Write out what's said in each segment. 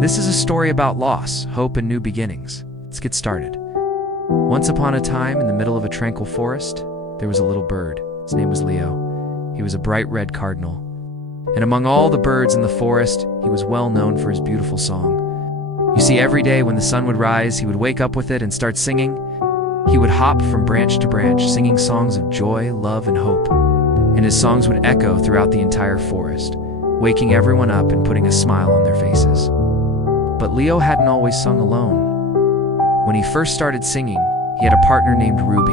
This is a story about loss, hope, and new beginnings. Let's get started. Once upon a time, in the middle of a tranquil forest, there was a little bird. His name was Leo. He was a bright red cardinal. And among all the birds in the forest, he was well known for his beautiful song. You see, every day when the sun would rise, he would wake up with it and start singing. He would hop from branch to branch, singing songs of joy, love, and hope. And his songs would echo throughout the entire forest, waking everyone up and putting a smile on their faces. But Leo hadn't always sung alone. When he first started singing, he had a partner named Ruby.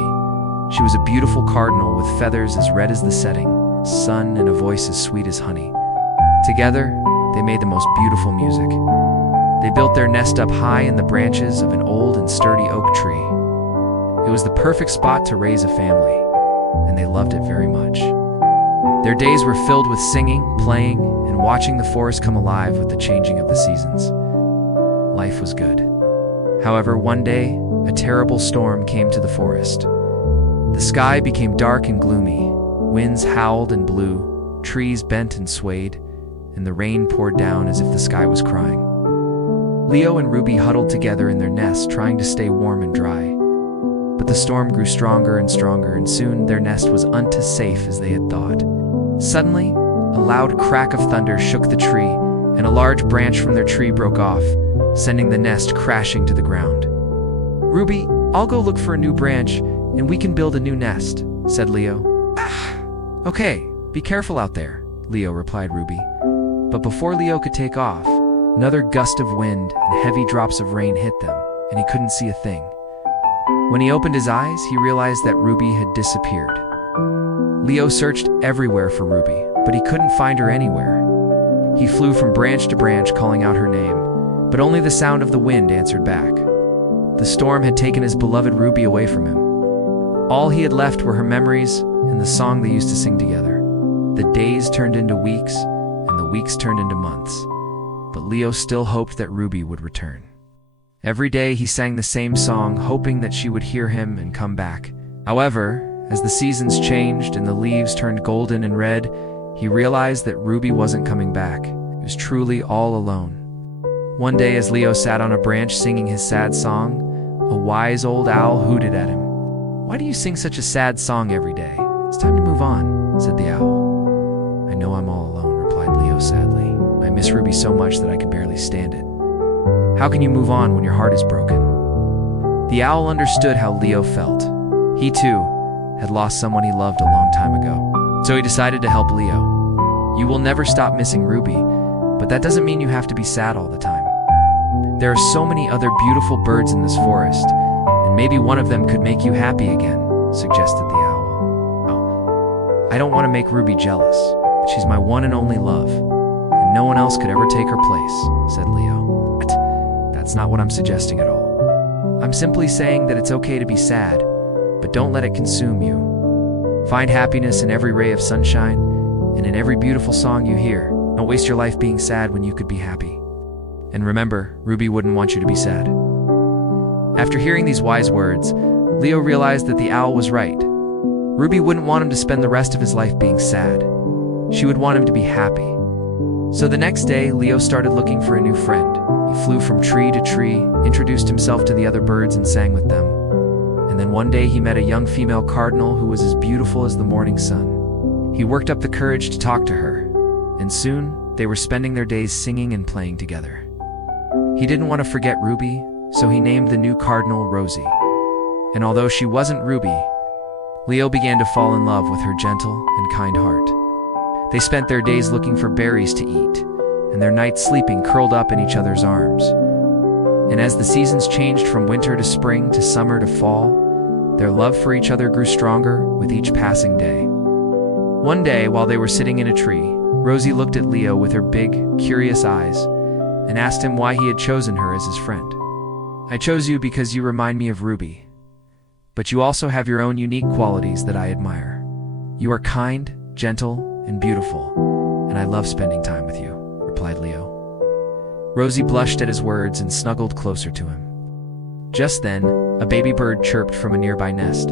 She was a beautiful cardinal with feathers as red as the setting sun and a voice as sweet as honey. Together, they made the most beautiful music. They built their nest up high in the branches of an old and sturdy oak tree. It was the perfect spot to raise a family, and they loved it very much. Their days were filled with singing, playing, and watching the forest come alive with the changing of the seasons. Life was good. However, one day, a terrible storm came to the forest. The sky became dark and gloomy. Winds howled and blew, trees bent and swayed, and the rain poured down as if the sky was crying. Leo and Ruby huddled together in their nest, trying to stay warm and dry. But the storm grew stronger and stronger, and soon their nest was unto safe as they had thought. Suddenly, a loud crack of thunder shook the tree, and a large branch from their tree broke off, sending the nest crashing to the ground. "Ruby, I'll go look for a new branch, and we can build a new nest," said Leo. "Okay, be careful out there," Leo replied Ruby. But before Leo could take off, another gust of wind and heavy drops of rain hit them, and he couldn't see a thing. When he opened his eyes, he realized that Ruby had disappeared. Leo searched everywhere for Ruby, but he couldn't find her anywhere. He flew from branch to branch calling out her name, but only the sound of the wind answered back. The storm had taken his beloved Ruby away from him. All he had left were her memories and the song they used to sing together. The days turned into weeks, and the weeks turned into months, but Leo still hoped that Ruby would return. Every day he sang the same song, hoping that she would hear him and come back. However, as the seasons changed and the leaves turned golden and red, he realized that Ruby wasn't coming back. He was truly all alone. One day, as Leo sat on a branch singing his sad song, a wise old owl hooted at him. "Why do you sing such a sad song every day? It's time to move on," said the owl. "I know I'm all alone," replied Leo sadly. "I miss Ruby so much that I can barely stand it." "How can you move on when your heart is broken?" The owl understood how Leo felt. He too had lost someone he loved a long time ago. So he decided to help Leo. "You will never stop missing Ruby, but that doesn't mean you have to be sad all the time. There are so many other beautiful birds in this forest, and maybe one of them could make you happy again," suggested the owl. "I don't want to make Ruby jealous, but she's my one and only love, and no one else could ever take her place," said Leo. "That's not what I'm suggesting at all. I'm simply saying that it's okay to be sad, but don't let it consume you. Find happiness in every ray of sunshine and in every beautiful song you hear. Don't waste your life being sad when you could be happy. And remember, Ruby wouldn't want you to be sad." After hearing these wise words, Leo realized that the owl was right. Ruby wouldn't want him to spend the rest of his life being sad. She would want him to be happy. So the next day, Leo started looking for a new friend. He flew from tree to tree, introduced himself to the other birds, and sang with them. And then one day he met a young female cardinal who was as beautiful as the morning sun. He worked up the courage to talk to her, and soon they were spending their days singing and playing together. He didn't want to forget Ruby, so he named the new cardinal Rosie. And although she wasn't Ruby, Leo began to fall in love with her gentle and kind heart. They spent their days looking for berries to eat, and their nights sleeping curled up in each other's arms. And as the seasons changed from winter to spring to summer to fall, their love for each other grew stronger with each passing day. One day, while they were sitting in a tree, Rosie looked at Leo with her big, curious eyes and asked him why he had chosen her as his friend. "I chose you because you remind me of Ruby, but you also have your own unique qualities that I admire. You are kind, gentle, and beautiful, and I love spending time with you," replied Leo. Rosie blushed at his words and snuggled closer to him. Just then, a baby bird chirped from a nearby nest.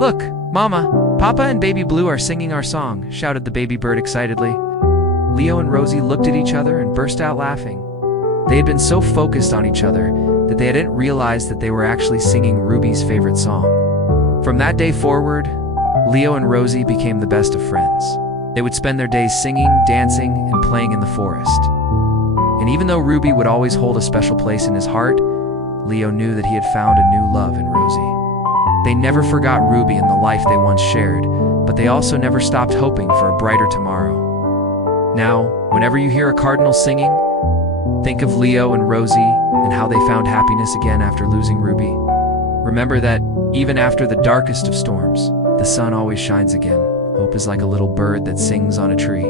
"Look, Mama, Papa and Baby Blue are singing our song," shouted the baby bird excitedly. Leo and Rosie looked at each other and burst out laughing. They had been so focused on each other that they hadn't realized that they were actually singing Ruby's favorite song. From that day forward, Leo and Rosie became the best of friends. They would spend their days singing, dancing, and playing in the forest. And even though Ruby would always hold a special place in his heart, Leo knew that he had found a new love in Rosie. They never forgot Ruby and the life they once shared, but they also never stopped hoping for a brighter tomorrow. Now, whenever you hear a cardinal singing, think of Leo and Rosie and how they found happiness again after losing Ruby. Remember that even after the darkest of storms, the sun always shines again. Hope is like a little bird that sings on a tree.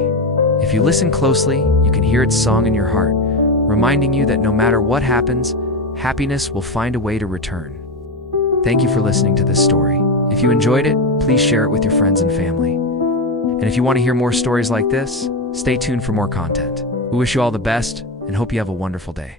If you listen closely, you can hear its song in your heart, reminding you that no matter what happens, happiness will find a way to return. Thank you for listening to this story. If you enjoyed it, please share it with your friends and family. And if you want to hear more stories like this, stay tuned for more content. We wish you all the best and hope you have a wonderful day.